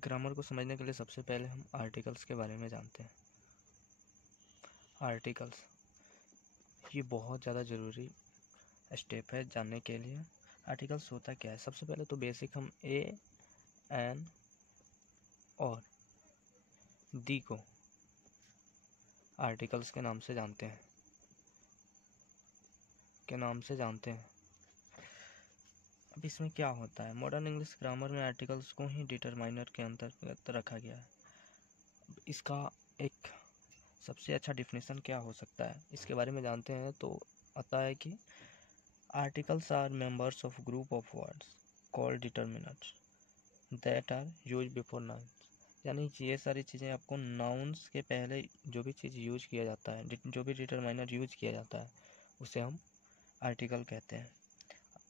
Grammar को समझने के लिए सबसे पहले हम आर्टिकल्स के बारे में जानते हैं। आर्टिकल्स ये बहुत ज़्यादा ज़रूरी स्टेप है जानने के लिए। आर्टिकल्स होता क्या है? सबसे पहले तो बेसिक हम ए एन और दी को आर्टिकल्स के नाम से जानते हैं। अब इसमें क्या होता है? मॉडर्न इंग्लिश ग्रामर में आर्टिकल्स को ही डिटरमाइनर के अंतर्गत रखा गया है। इसका एक सबसे अच्छा डिफिनेशन क्या हो सकता है, इसके बारे में जानते हैं तो आता है कि articles are members of group of words called determiners that are use before nouns. यानी ये सारी चीज़ें आपको नाउन्स के पहले जो भी चीज़ यूज किया जाता है, जो भी डिटरमाइनर यूज किया जाता है, उसे हम आर्टिकल कहते हैं।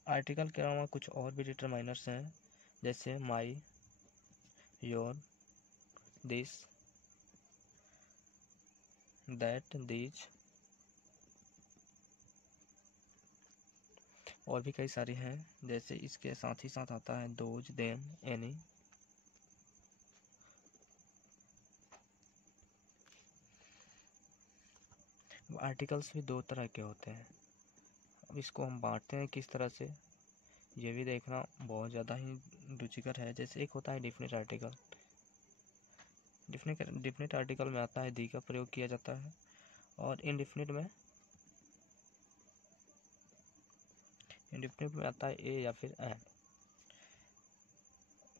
आर्टिकल के अलावा कुछ और भी डिटरमाइनर्स हैं, जैसे माई, योर, दिस, दैट, दीज और भी कई सारी हैं। जैसे इसके साथ ही साथ आता है दोज, देम, एनी। आर्टिकल्स भी दो तरह के होते हैं। अब इसको हम बांटते हैं किस तरह से, ये भी देखना बहुत ज़्यादा ही रुचिकर है। जैसे एक होता है डिफिनिट आर्टिकल। डिफिनिट आर्टिकल में आता है दी का प्रयोग किया जाता है, और इनडिफिनिट में आता है ए या फिर एन।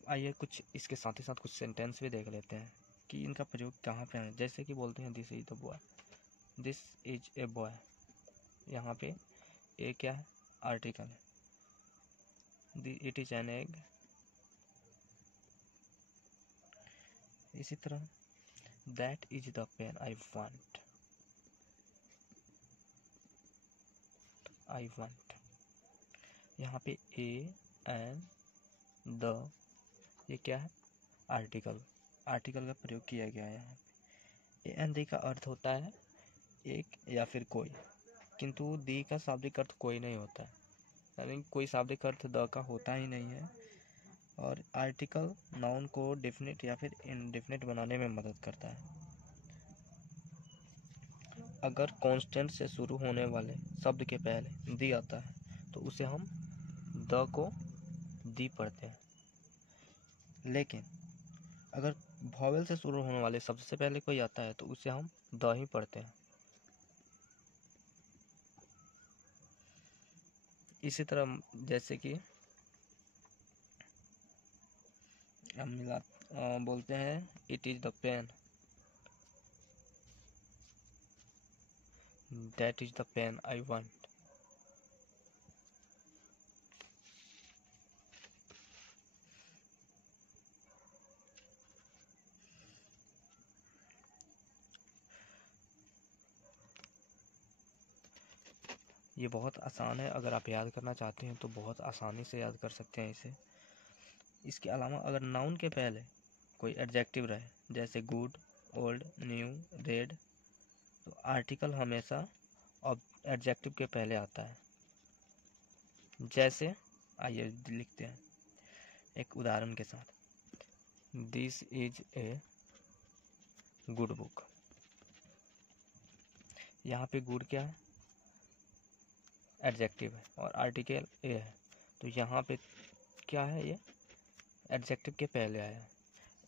आइए कुछ इसके साथ ही साथ कुछ सेंटेंस भी देख लेते हैं कि इनका प्रयोग कहाँ पे है। जैसे कि बोलते हैं this is the boy, this is a boy. यहाँ पे ए क्या है? आर्टिकल है। It is an egg. इसी तरह that is the pen I want. यहाँ पे ए एन द, ये क्या है? आर्टिकल का प्रयोग किया गया है। यहाँ पे ए एन द का अर्थ होता है एक या फिर कोई, किंतु दी का शाब्दिक अर्थ कोई नहीं होता है, यानी कोई शाब्दिक अर्थ द का होता ही नहीं है। और आर्टिकल नाउन को डेफिनेट या फिर इनडेफिनेट बनाने में मदद करता है। अगर कांस्टेंट से शुरू होने वाले शब्द के पहले दी आता है तो उसे हम द को दी पढ़ते हैं, लेकिन अगर वॉवेल से शुरू होने वाले शब्द से पहले कोई आता है तो उसे हम द ही पढ़ते हैं। इसी तरह जैसे कि हम बोलते हैं it is the pen, that is the pen I want. ये बहुत आसान है, अगर आप याद करना चाहते हैं तो बहुत आसानी से याद कर सकते हैं इसे। इसके अलावा अगर नाउन के पहले कोई एडजेक्टिव रहे, जैसे गुड, ओल्ड, न्यू, रेड, तो आर्टिकल हमेशा एडजेक्टिव के पहले आता है। जैसे आइए लिखते हैं एक उदाहरण के साथ, this is a good book. यहाँ पे गुड क्या है? एडजेक्टिव है और आर्टिकल ए है, तो यहाँ पे क्या है? ये एडजेक्टिव के पहले आया है।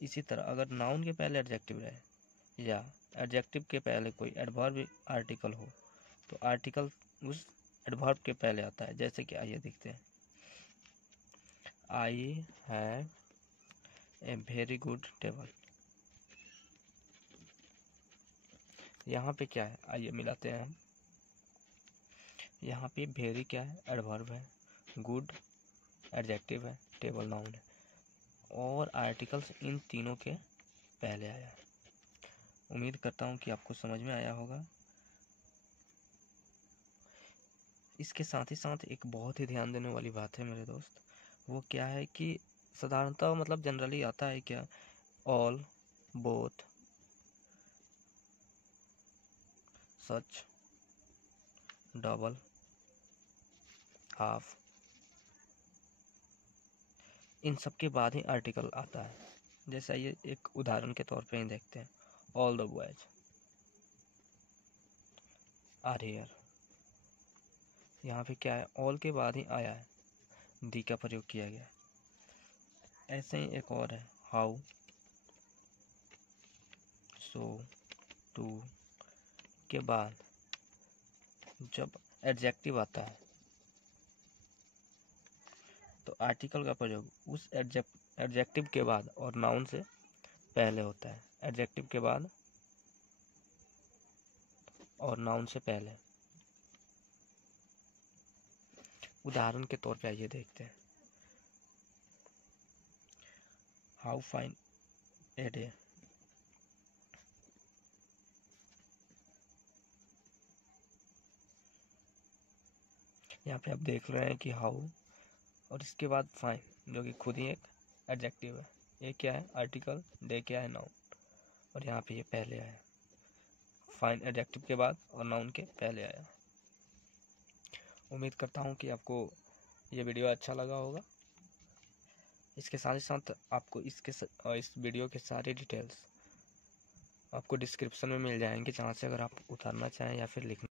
इसी तरह अगर नाउन के पहले एडजेक्टिव रहे या एडजेक्टिव के पहले कोई एडवर्ब आर्टिकल हो तो आर्टिकल उस एडवर्ब के पहले आता है। जैसे कि आइए देखते हैं, I have a very good table. यहाँ पे क्या है? आइए मिलाते हैं हम। यहाँ पे वेरी क्या है? एडवर्ब है, गुड एडजेक्टिव है, टेबल नाउन है, और आर्टिकल्स इन तीनों के पहले आया है। उम्मीद करता हूँ कि आपको समझ में आया होगा। इसके साथ ही साथ एक बहुत ही ध्यान देने वाली बात है मेरे दोस्त, वो क्या है कि साधारणतः मतलब जनरली आता है क्या? ऑल, बोथ, सच, डबल, हाफ, इन सब के बाद ही आर्टिकल आता है। जैसा ये एक उदाहरण के तौर पे ही देखते हैं। All the boys are here, यहाँ पे क्या है, ऑल के बाद ही आया है, दी का प्रयोग किया गया है। ऐसे ही एक और है, हाउ, सो, टू के बाद जब एडजेक्टिव आता है तो आर्टिकल का प्रयोग उस एडजेक्टिव के बाद और नाउन से पहले होता है। एडजेक्टिव के बाद और नाउन से पहले। उदाहरण के तौर पे आइए देखते हैं। हाउ फाइन ए डे, यहाँ पे आप देख रहे हैं कि हाउ और इसके बाद फाइन जो कि खुद ही एक एडजेक्टिव है। ये क्या है, आर्टिकल, डे क्या है, नाउन, और यहाँ पे ये पहले आया। फाइन एडजेक्टिव के बाद और नाउन के पहले आया। उम्मीद करता हूँ कि आपको ये वीडियो अच्छा लगा होगा। इसके साथ ही साथ आपको इस वीडियो के सारे डिटेल्स आपको डिस्क्रिप्शन में मिल जाएंगे, जहाँ से अगर आप उतारना चाहें या फिर लिखना